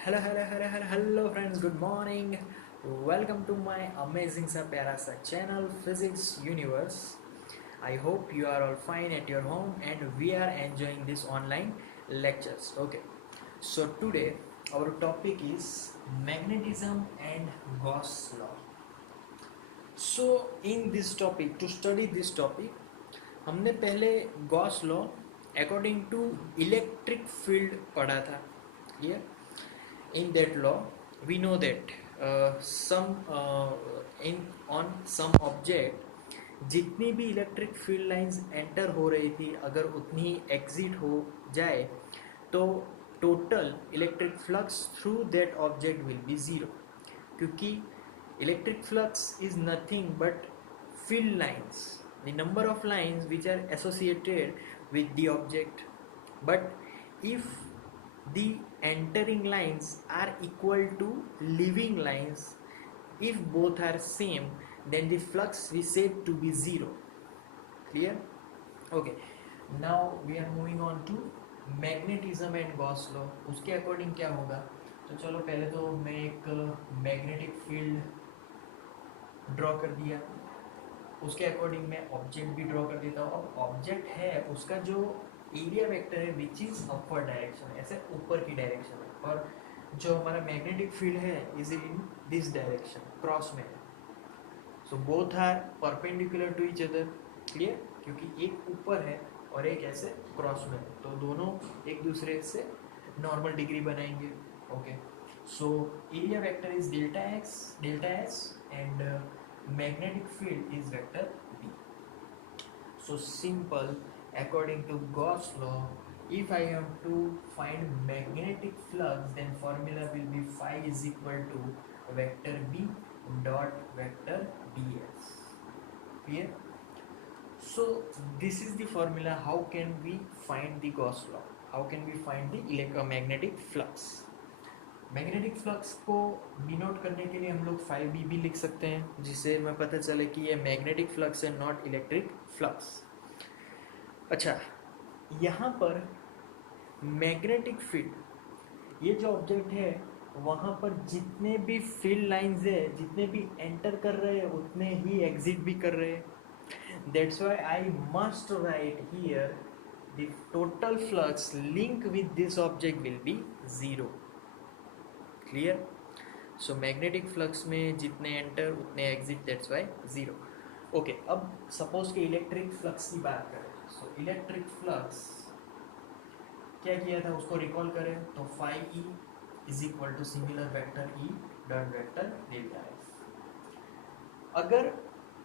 Hello friends, good morning. Welcome to my amazing सा प्यारा सा channel Physics Universe. I hope you are all fine at your home and we are enjoying this online lectures. Okay, so today our topic is magnetism and Gauss law. So in this topic, to study this topic, हमने पहले Gauss law according to electric field पढ़ा था. Clear? In that law we know that some in on some object जितनी भी electric field lines enter हो रही थी अगर उतनी ही एग्जिट हो जाए तो total electric flux through that object will be zero, क्योंकि electric flux is nothing but field lines, the number of lines which are associated with the object. But if the entering lines are equal to leaving lines, if both are same, then the flux we said to be zero. Clear? Okay, now we are moving on to magnetism and Gauss law. उसके according क्या होगा? तो चलो पहले तो मैं एक magnetic field draw कर दिया, उसके अकॉर्डिंग मैं ऑब्जेक्ट भी ड्रॉ कर देता हूँ. अब ऑब्जेक्ट है उसका जो एरिया वेक्टर है विच इज अपवर्ड डायरेक्शन, ऐसे ऊपर की डायरेक्शन है, और जो हमारा मैग्नेटिक फील्ड है is in this direction, cross में है. So both are perpendicular to each other. Clear? क्योंकि एक ऊपर है और एक ऐसे क्रॉस में है, तो दोनों एक दूसरे से नॉर्मल डिग्री बनाएंगे. Okay, so area vector is delta x delta S and magnetic field is vector B. So simple, according to Gauss law, if I have to find magnetic flux, then formula will be phi is equal to vector B dot vector ds. Clear? So this is the formula. How can we find the Gauss law? How can we find the electromagnetic flux? Magnetic flux को denote करने के लिए हम लोग phi B भी लिख सकते हैं, जिससे हमें पता चले कि ये मैग्नेटिक फ्लक्स है, नॉट इलेक्ट्रिक फ्लक्स. अच्छा, यहाँ पर मैग्नेटिक फील्ड, ये जो ऑब्जेक्ट है वहाँ पर जितने भी फील्ड लाइंस है, जितने भी एंटर कर रहे हैं उतने ही एग्जिट भी कर रहे हैं. That's why I must write here the total flux link with this object will be zero. Clear? So magnetic flux में जितने एंटर उतने exit, that's why zero. Okay, अब सपोज के इलेक्ट्रिक फ्लक्स की बात करें. सो इलेक्ट्रिक फ्लक्स क्या किया था उसको रिकॉल करें तो phi E is equal to singular vector E dot vector delta S. अगर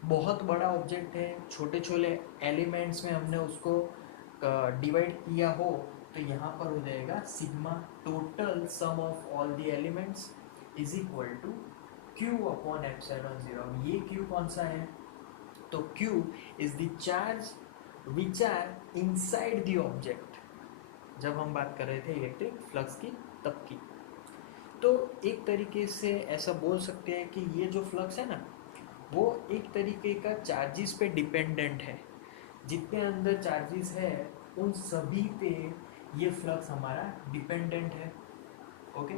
बहुत बड़ा ऑब्जेक्ट है, छोटे छोटे एलिमेंट्स में हमने उसको डिवाइड किया हो तो यहाँ पर हो जाएगा sigma total sum of all the elements is equal to Q upon epsilon zero. अब ये क्यू कौन सा है? तो Q is the charge which are inside the object. जब हम बात कर रहे थे इलेक्ट्रिक फ्लक्स की तब की, तो एक तरीके से ऐसा बोल सकते हैं कि ये जो फ्लक्स है ना, वो एक तरीके का चार्जेस पे डिपेंडेंट है. जितने अंदर चार्जेस है उन सभी पे ये फ्लक्स हमारा डिपेंडेंट है. Okay,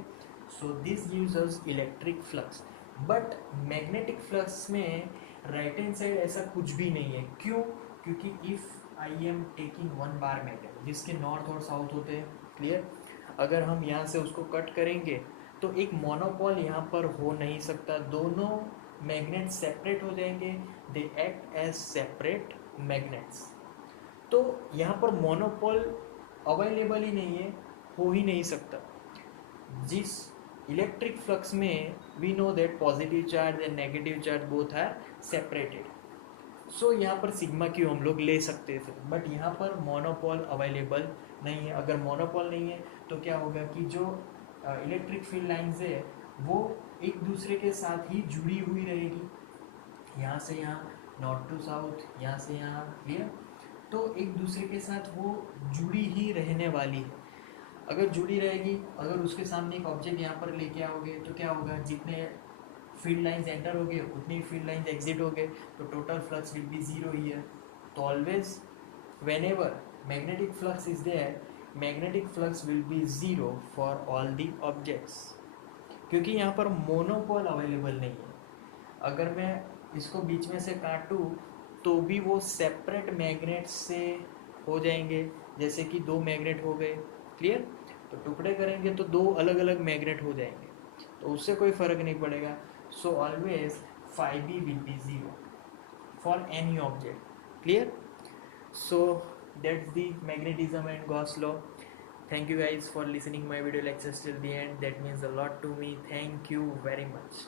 so this gives us electric flux. But magnetic flux में राइट हैंड साइड ऐसा कुछ भी नहीं है. क्यों? क्योंकि if I am taking one bar magnet जिसके नॉर्थ और साउथ होते हैं, क्लियर, अगर हम यहाँ से उसको कट करेंगे तो एक मोनोपोल यहाँ पर हो नहीं सकता. दोनों मैग्नेट सेपरेट हो जाएंगे, they act as separate magnets. तो यहाँ पर मोनोपोल अवेलेबल ही नहीं है, हो ही नहीं सकता. जिस इलेक्ट्रिक फ्लक्स में we know that positive charge and negative charge both are separated. So यहाँ पर सिग्मा क्यू हम लोग ले सकते थे, बट यहाँ पर मोनोपोल अवेलेबल नहीं है. अगर मोनोपोल नहीं है तो क्या होगा कि जो इलेक्ट्रिक फील्ड लाइंस है वो एक दूसरे के साथ ही जुड़ी हुई रहेगी. यहाँ से यहाँ, नॉर्थ टू साउथ, यहाँ से यहाँ. क्लियर? तो एक दूसरे के साथ वो जुड़ी ही रहने वाली है. अगर जुड़ी रहेगी, अगर उसके सामने एक ऑब्जेक्ट यहाँ पर लेके आओगे तो क्या होगा, जितने फील्ड लाइंस एंटर हो गए उतनी फील्ड लाइंस एग्जिट हो गए, तो total flux will be zero here. तो always whenever magnetic flux is there, magnetic flux will be zero for all the objects, क्योंकि यहाँ पर मोनोपोल अवेलेबल नहीं है। अगर मैं इसको बीच में से काटूँ तो भी वो सेपरेट मैग्नेट से हो जाएंगे, जैसे कि दो मैग्नेट हो गए, क्लियर। तो टुकड़े करेंगे तो दो अलग अलग मैग्नेट हो जाएंगे, तो उससे कोई फ़र्क नहीं पड़ेगा। So always phi B will be zero for any object, clear. So that's the magnetism and Gauss law. Thank you guys for listening my video lectures till the end. That means a lot to me. Thank you very much.